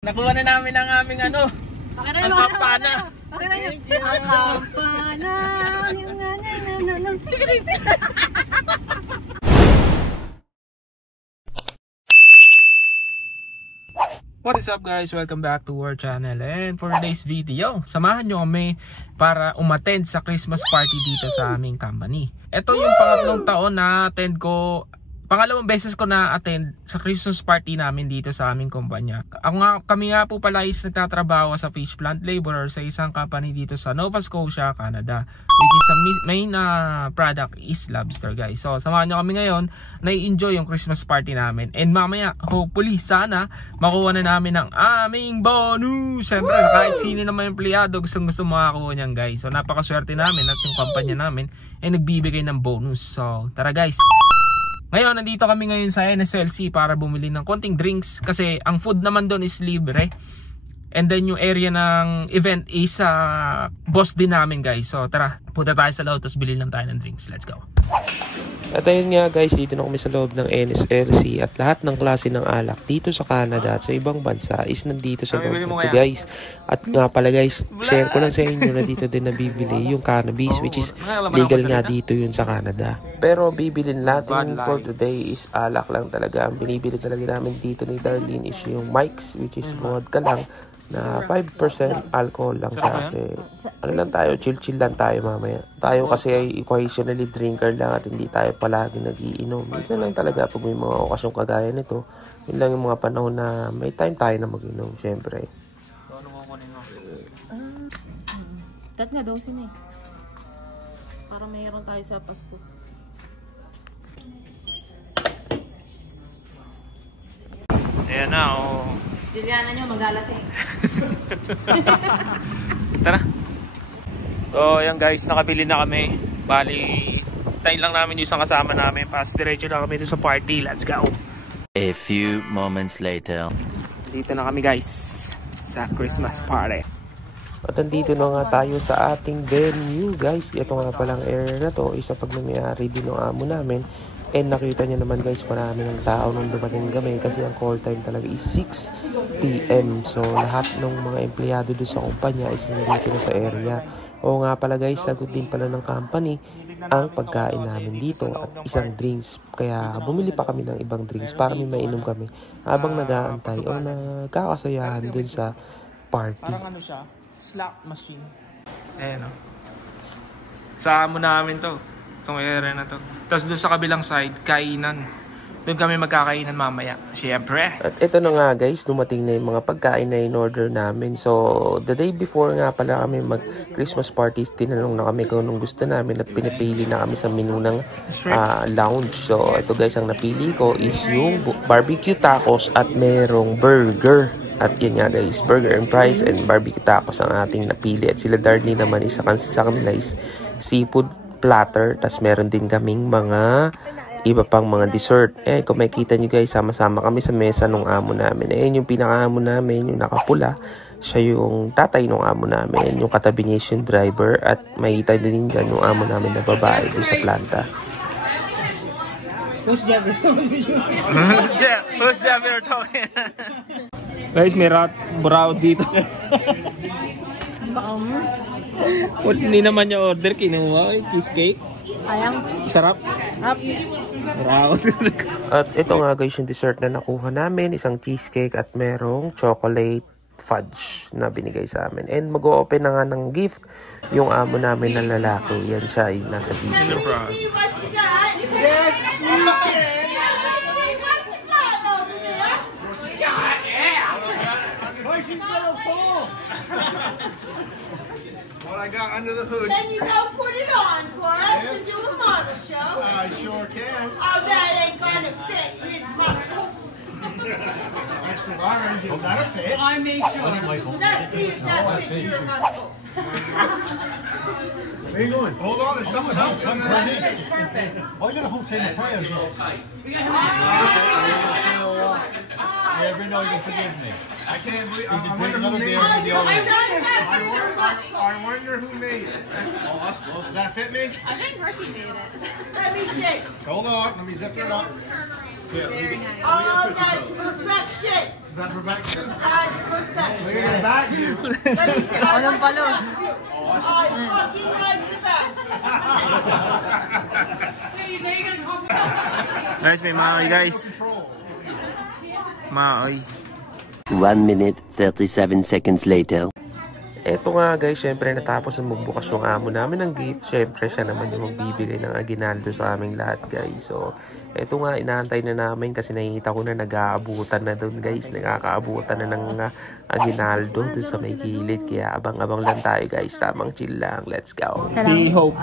Nakuha na namin ang aming ano, ang kampana. Ang kampana. What is up guys? Welcome back to our channel. And for today's video, samahan nyo kami para umattend sa Christmas party dito sa aming company. Ito yung pangatlong taon na attend ko. Pangalawang beses ko na attend sa Christmas party namin dito sa aming kumpanya. Kami nga po pala is nagtatrabaho sa fish plant laborer sa isang company dito sa Nova Scotia, Canada. Which is the main product is lobster guys. So samahan nyo kami ngayon na i-enjoy yung Christmas party namin. And mamaya, hopefully sana makuha na namin ang aming bonus. Siyempre kahit sino naman yung empleyado gusto makakuha niyan guys. So napakaswerte namin at yung kumpanya namin ay nagbibigay ng bonus. So tara guys. Ngayon, nandito kami ngayon sa NSLC para bumili ng konting drinks kasi ang food naman doon is libre. And then yung area ng event is boss din namin guys. So tara, punta tayo sa loob tapos bilhin lang tayo ng drinks. Let's go. At ayun nga guys, dito na kami sa loob ng NSLC at lahat ng klase ng alak dito sa Canada at sa ibang bansa is nandito sa loob nito guys. At nga pala guys, share ko lang sa inyo na dito din nabibili yung cannabis which is legal nga dito yun sa Canada. Pero bibilin natin for today is alak lang talaga. Ang binibili talaga namin dito ni Darlene is yung Mike's which is vodka lang na 5% alcohol lang siya kasi ano lang tayo, chill lang tayo mamaya. Tayo kasi ay occasionally drinker lang at hindi tayo palagi nagiinom. Minsan lang talaga pag may mga okasyong kagaya nito, yun lang yung mga panahon na may time tayo na mag-inom, syempre. So ano kukunin mo? Tat nga dosin eh. Para mayroon tayo sa Pasko. Ayan na oh. Juliana nyo, magalasing. Tara. So ayan guys, nakabili na kami. Bali, tayo lang namin yung isang kasama namin. Pas diretso na kami dito sa party. Let's go. A few moments later. Dito na kami guys sa Christmas party. At nandito na nga tayo sa ating venue guys. Ito nga palang area na to, isa pag namayari din ng amo namin. And nakita nyo naman guys, marami ng tao nung dumating kami kasi ang call time talaga is 6 PM. So lahat ng mga empleyado doon sa kumpanya is nandito na sa area. O nga pala guys, sagot din pala ng company ang pagkain namin dito at isang drinks. Kaya bumili pa kami ng ibang drinks para may mainom kami habang nag-aantay o nagkakasayahan dun sa party. Parang ano siya, slot machine. Ayan o. Sa amo namin to. Itong area na to. Tapos doon sa kabilang side, kainan. Doon kami magkakainan mamaya. Siyempre. At ito na nga guys, dumating na yung mga pagkain na in-order namin. So, the day before nga pala kami mag-Christmas parties, tinanong na kami kung anong gusto namin at pinipili na kami sa menu ng lounge. So, ito guys, ang napili ko is yung barbecue tacos at merong burger. At yun nga guys, burger and fries and barbecue tacos ang ating napili. At sila Darlene naman isa sa kanila is seafood platter, tas meron din kaming mga iba pang mga dessert. Eh, kung makikita nyo guys, sama-sama kami sa mesa nung amo namin. Eh, yung pinaka-amo namin, yung nakapula, siya yung tatay nung amo namin. Yung katabi niya yung driver at makikita din dyan yung amo namin na babae doon sa planta. Who's Jeffrey? Who's Jeffrey talking? Guys, may rat brown dito. Hindi naman yung order, kinuha yung cheesecake. Ayang. Sarap. Brown. At ito nga guys yung dessert na nakuha namin, isang cheesecake at merong chocolate fudge na binigay sa amin. And mag-o-open na nga ng gift yung amo namin na lalaki. Yan siya ay nasa video. What I got under the hood. Can you go put it on for us to do a model show? I sure can. Oh, that ain't gonna fit his muscles. Extra large, is that a fit? I made sure. Let's see if that fits your muscles. Where are you going? Hold on, there's someone else. It's perfect. Oh, you got a whole chain of prayers though. Yeah, Brino, you can forgive me. I can't believe. I wonder who made it. I wonder who made it. Oh, us. Does that fit me? I think Ricky made it. Let me see. Hold on, let me zip it up. Yeah, Very nice. Oh, that's perfection. Is that perfection? That's perfect. Look at the back. Walang palo. I fucking like the best. Guys, may maoy guys. Maoy. 1 minute, 37 seconds later. Eto nga guys, syempre natapos na magbukas yung amo namin ng gift. Syempre siya naman yung magbibigay ng aginaldo sa aming lahat guys. So eto nga, inaantay na namin kasi nakikita ko na nag-aabutan na doon guys. Nakakaabutan na ng aginaldo doon sa may gilid. Kaya abang-abang lang tayo guys. Tamang chill lang. Let's go. Si Hope.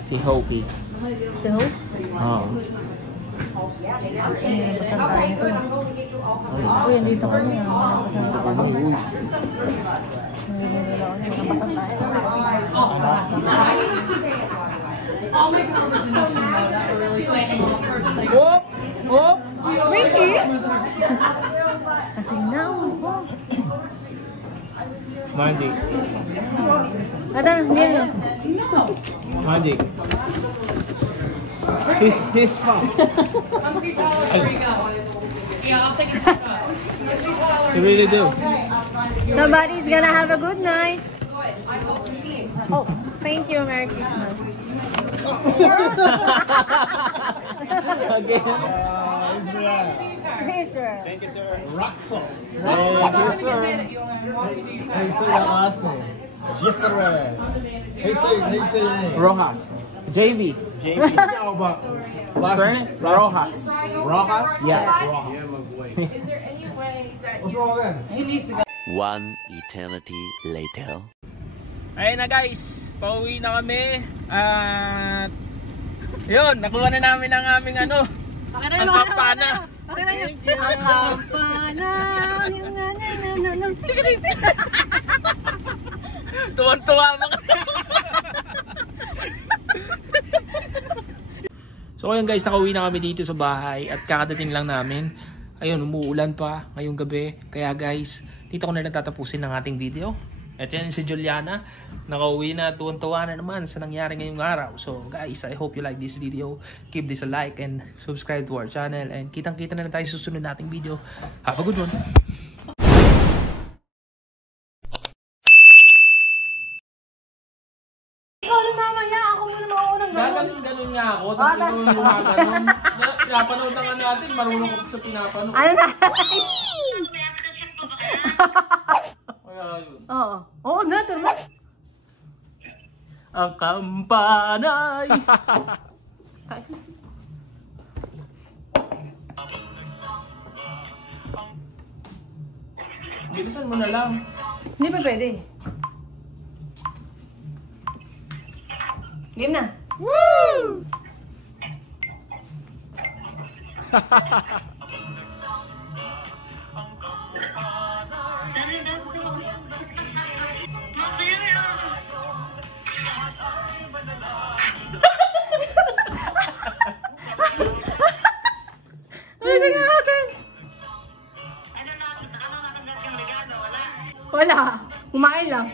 Si Hope. Si Hope? Oo. Pasan tayo ito. Uy, andito kami. Hope! Hope! Ricky! Kasing na ako. Magic. Atan, hindi na. Magic. His fault. You really do. Somebody's gonna have a good night. Oh, thank you. Merry Christmas. Again. Israel. Thank you, sir. Roxo. Thank you, sir. How you say that last name? Jeffrey. How you say your name? Rojas. JV. No, but last Surname? Rojas. Rojas? Yeah. What's wrong then? 1 eternity later. Ayun na guys, pauwi na kami. At yun, nakuha na namin ang aming ano, ang kampana. Ang kampana. Tuwan-tuwa mga. So ayun guys, nakauwi na kami dito sa bahay at kakadating lang namin. Ayun, umuulan pa ngayong gabi. Kaya guys, dito ko na lang tatapusin ang ating video. At yan si Juliana, nakauwi na, tuwan-tuwa na naman sa nangyari ngayong araw. So guys, I hope you like this video. Give this a like and subscribe to our channel. And kitang-kita na lang tayo sa susunod nating video. Have a good one. Ikaw na mamaya, ako muna maunang gano'n. Ganun nga ako, tapos ikaw yung gumagano'n. Pinapanood na nga natin, marunong ako sa pinapanood. Ano na? Kaya yun. Oo. Oo na, tama. Ang kampanay! Bilisan mo na lang. Hindi pa pwede. Game na. Woo! Wala. Kumain lang.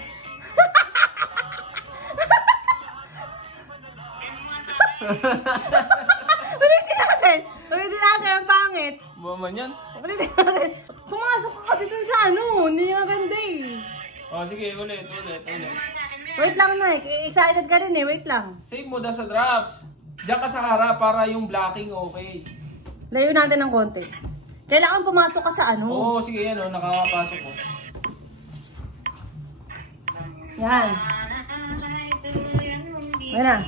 Ulitin natin. Ulitin natin. Ang pangit. Bumaman yan. Ulitin natin. Pumasok ka kasi dun sa ano. Hindi nga ganda eh. O sige, ulit. Wait lang na eh. Excited ka rin eh. Wait lang. Save mo daw sa drops. Diyan ka sa harap para yung blocking okay. Layo natin ng konti. Kailangan pumasok ka sa ano. Oo, sige yan o. Nakakapasok ko. Yan. Yan na.